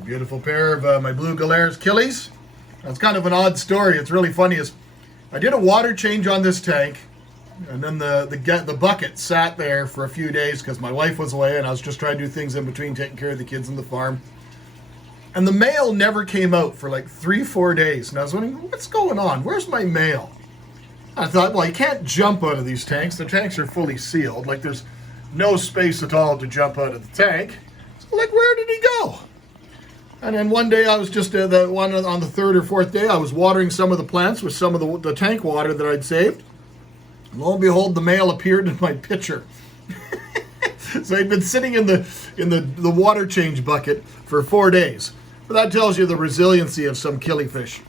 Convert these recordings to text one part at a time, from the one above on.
A beautiful pair of my blue Galares killies. It's kind of an odd story. It's really funny. I did a water change on this tank, and then the bucket sat there for a few days because my wife was away and I was just trying to do things in between, taking care of the kids and the farm. And the mail never came out for like 3-4 days. And I was wondering, what's going on? Where's my mail? I thought, well, you can't jump out of these tanks. The tanks are fully sealed. Like, there's no space at all to jump out of the tank. So, like, where did he go? And then one day I was just on the third or fourth day, I was watering some of the plants with some of the tank water that I'd saved. Lo and behold, the mail appeared in my pitcher. So he'd been sitting in the water change bucket for 4 days. But that tells you the resiliency of some killifish.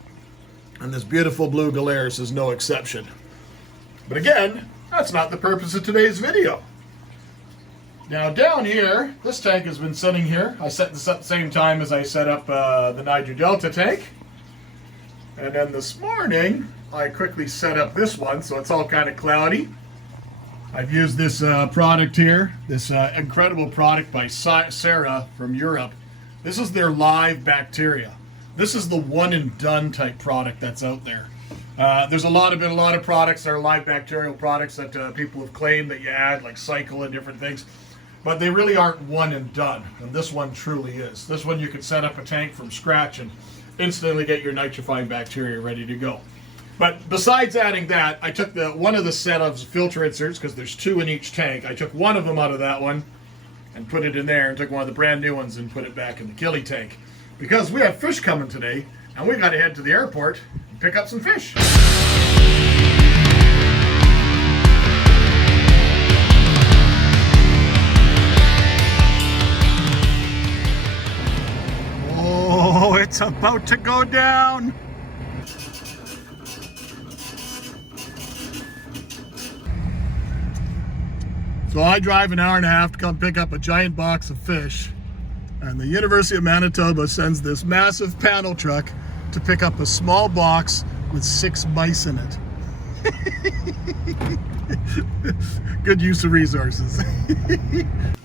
And this beautiful blue Galares is no exception. But again, that's not the purpose of today's video. Now down here, this tank has been sitting here. I set this up at the same time as I set up the Niger Delta tank. And then this morning, I quickly set up this one, so it's all kind of cloudy. I've used this product here, this incredible product by Sarah from Europe. This is their live bacteria. This is the one and done type product that's out there. There's been a lot of products that are live bacterial products that people have claimed that you add, like cycle and different things. But they really aren't one and done, and this one truly is. This one you can set up a tank from scratch and instantly get your nitrifying bacteria ready to go. But besides adding that, I took one of the set of filter inserts, because there's 2 in each tank. I took one of them out of that one and put it in there, and took one of the brand new ones and put it back in the killie tank. Because we have fish coming today, and we got to head to the airport and pick up some fish. Oh, it's about to go down. So I drive an hour and a half to come pick up a giant box of fish, and the University of Manitoba sends this massive panel truck to pick up a small box with 6 mice in it. Good use of resources.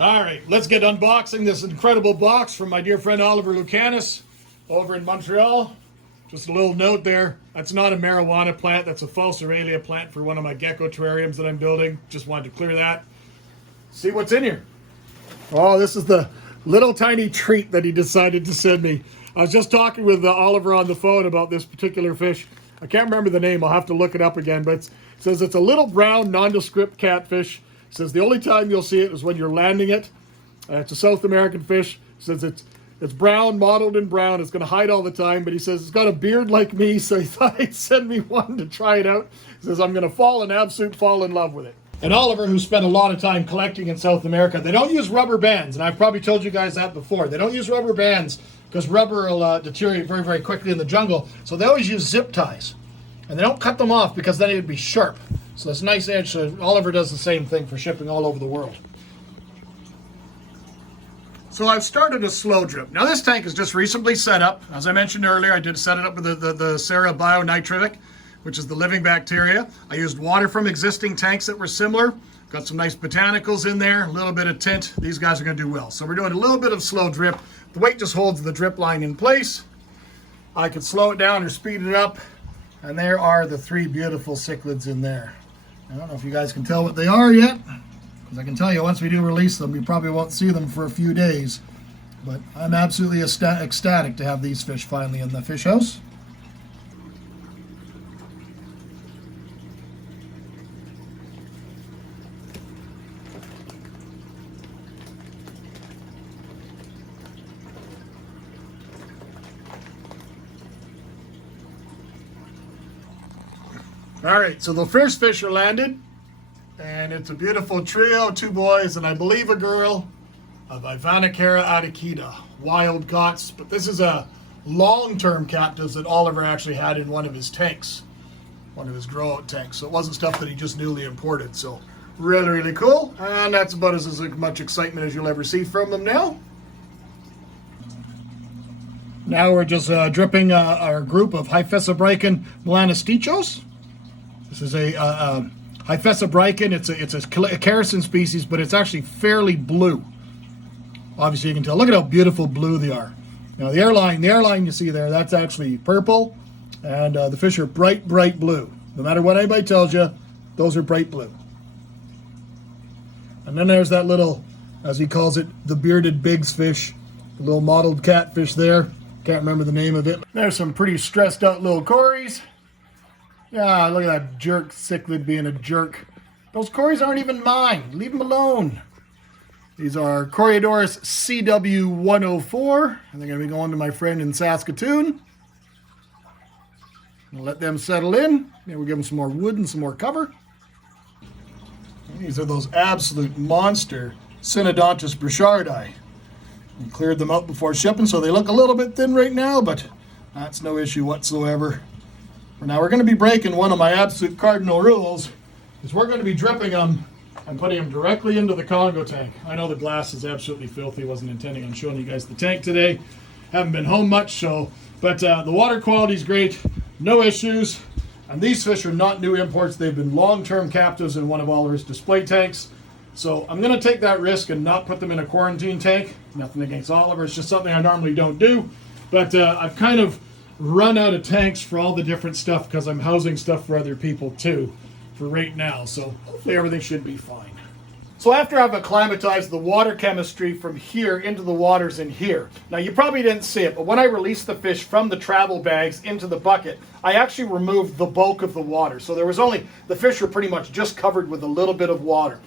All right, let's get unboxing this incredible box from my dear friend Oliver Lucanus over in Montreal. Just a little note there, that's not a marijuana plant, that's a false Aurelia plant for one of my gecko terrariums that I'm building. Just wanted to clear that. See what's in here. Oh, this is the little tiny treat that he decided to send me. I was just talking with Oliver on the phone about this particular fish. I can't remember the name, I'll have to look it up again, but it says it's a little brown nondescript catfish. It says the only time you'll see it is when you're landing it. It's a South American fish. It says it's brown, mottled in brown. It's going to hide all the time, but he says it's got a beard like me, so he thought he'd send me one to try it out. He says I'm going to fall in love with it. And Oliver, who spent a lot of time collecting in South America, they don't use rubber bands, and I've probably told you guys that before. They don't use rubber bands because rubber will deteriorate very, very quickly in the jungle, so they always use zip ties. And they don't cut them off because then it would be sharp. So it's a nice edge. So Oliver does the same thing for shipping all over the world. So I've started a slow drip. Now this tank is just recently set up. As I mentioned earlier, I did set it up with the Sarah Bio-Nitrific, which is the living bacteria. I used water from existing tanks that were similar. Got some nice botanicals in there, a little bit of tint. These guys are going to do well. So we're doing a little bit of slow drip. The weight just holds the drip line in place. I could slow it down or speed it up. And there are the 3 beautiful cichlids in there. I don't know if you guys can tell what they are yet, because I can tell you once we do release them, we probably won't see them for a few days. But I'm absolutely ecstatic to have these fish finally in the fish house. All right, so the first fish are landed, and it's a beautiful trio, 2 boys, and I believe a girl of Ivanacara atakita, wild caughts. But this is a long-term captives that Oliver actually had in one of his tanks, one of his grow-out tanks. So it wasn't stuff that he just newly imported. So really, really cool, and that's about as much excitement as you'll ever see from them now. Now we're just dripping our group of Hyphesobricon melanostichos. This is a Hyphesobricon. It's a Characin species, but it's actually fairly blue. Obviously, you can tell. Look at how beautiful blue they are. Now the airline you see there, that's actually purple, and the fish are bright blue. No matter what anybody tells you, those are bright blue. And then there's that little, as he calls it, the bearded Biggs fish, the little mottled catfish there. Can't remember the name of it. There's some pretty stressed out little cories. Yeah, look at that jerk cichlid being a jerk. Those cories aren't even mine. Leave them alone. These are Corydoras CW104. And they're going to be going to my friend in Saskatoon. I'll let them settle in. Then we'll give them some more wood and some more cover. These are those absolute monster Synodontis burchardi. We cleared them out before shipping, so they look a little bit thin right now, but that's no issue whatsoever. For now, we're going to be breaking one of my absolute cardinal rules, is we're going to be dripping them and putting them directly into the Congo tank. I know the glass is absolutely filthy. Wasn't intending on showing you guys the tank today. Haven't been home much, but the water quality is great. No issues. And these fish are not new imports. They've been long-term captives in one of Oliver's display tanks. So I'm going to take that risk and not put them in a quarantine tank. Nothing against Oliver. It's just something I normally don't do. But I've kind of run out of tanks for all the different stuff because I'm housing stuff for other people too for right now. So hopefully everything should be fine. So after I've acclimatized the water chemistry from here into the waters in here. Now you probably didn't see it, but when I released the fish from the travel bags into the bucket, I actually removed the bulk of the water. So there was only, the fish were pretty much just covered with a little bit of water.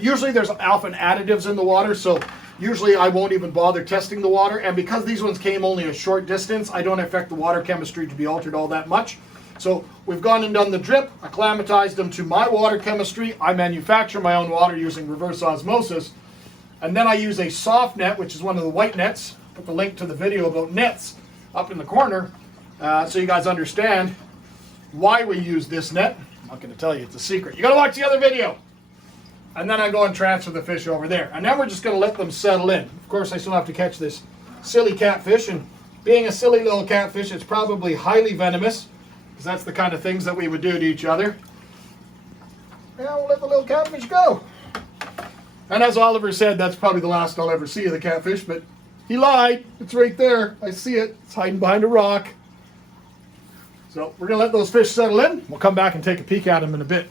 Usually there's often additives in the water, so usually I won't even bother testing the water. And because these ones came only a short distance, I don't expect the water chemistry to be altered all that much. So we've gone and done the drip, acclimatized them to my water chemistry. I manufacture my own water using reverse osmosis. And then I use a soft net, which is one of the white nets. Put the link to the video about nets up in the corner so you guys understand why we use this net. I'm not going to tell you, it's a secret. You got to watch the other video. And then I go and transfer the fish over there. And then we're just going to let them settle in. Of course, I still have to catch this silly catfish. And being a silly little catfish, it's probably highly venomous, because that's the kind of things that we would do to each other. Yeah, we'll let the little catfish go. And as Oliver said, that's probably the last I'll ever see of the catfish, but he lied. It's right there. I see it. It's hiding behind a rock. So we're going to let those fish settle in. We'll come back and take a peek at them in a bit.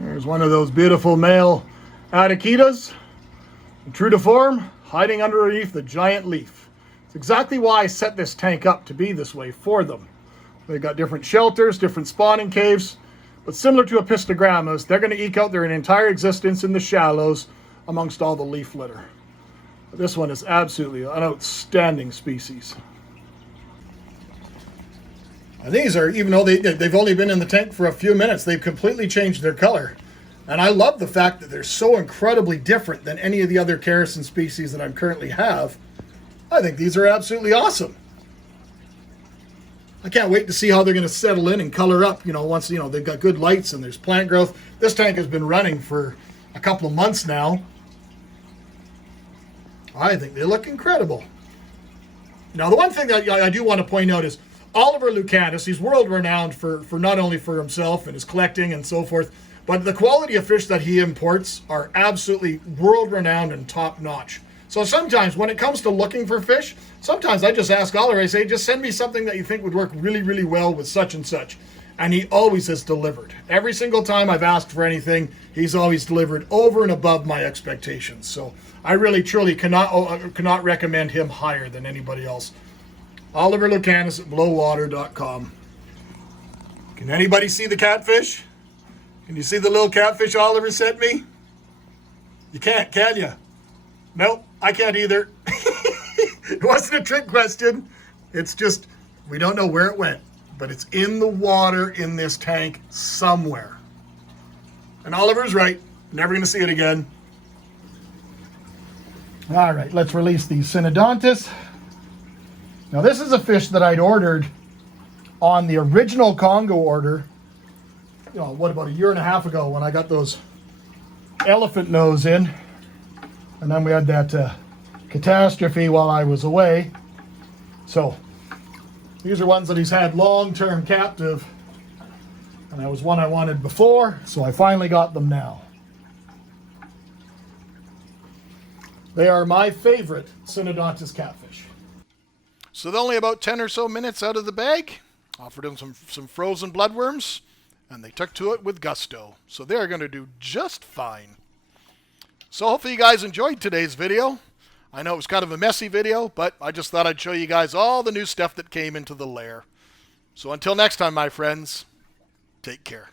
There's one of those beautiful male Adikitas, true to form, hiding underneath the giant leaf. It's exactly why I set this tank up to be this way for them. They've got different shelters, different spawning caves, but similar to Apistogrammas, they're going to eke out their entire existence in the shallows amongst all the leaf litter. But this one is absolutely an outstanding species. And these are, even though they've only been in the tank for a few minutes, they've completely changed their color. And I love the fact that they're so incredibly different than any of the other Kerasin species that I currently have. I think these are absolutely awesome. I can't wait to see how they're going to settle in and color up, once, they've got good lights and there's plant growth. This tank has been running for a couple of months now. I think they look incredible. Now, the one thing that I do want to point out is Oliver Lucanus, he's world-renowned for not only for himself and his collecting and so forth, but the quality of fish that he imports are absolutely world-renowned and top-notch. So sometimes when it comes to looking for fish, sometimes I just ask Oliver, I say, just send me something that you think would work really, really well with such and such. And he always has delivered. Every single time I've asked for anything, he's always delivered over and above my expectations. So I really, truly cannot recommend him higher than anybody else. Oliver Lucanus at blowwater.com. Can anybody see the catfish? Can you see the little catfish Oliver sent me? You can't, can you? Nope, I can't either. It wasn't a trick question. It's just, we don't know where it went, but it's in the water in this tank somewhere. And Oliver's right. Never going to see it again. All right, let's release these Synodontis. Now this is a fish that I'd ordered on the original Congo order, about a year and a half ago when I got those elephant nose in. And then we had that catastrophe while I was away. So these are ones that he's had long-term captive. And that was one I wanted before, so I finally got them now. They are my favorite Synodontis catfish. So they're only about 10 or so minutes out of the bag. Offered them some frozen bloodworms, and they took to it with gusto. So they're going to do just fine. So hopefully you guys enjoyed today's video. I know it was kind of a messy video, but I just thought I'd show you guys all the new stuff that came into the lair. So until next time, my friends, take care.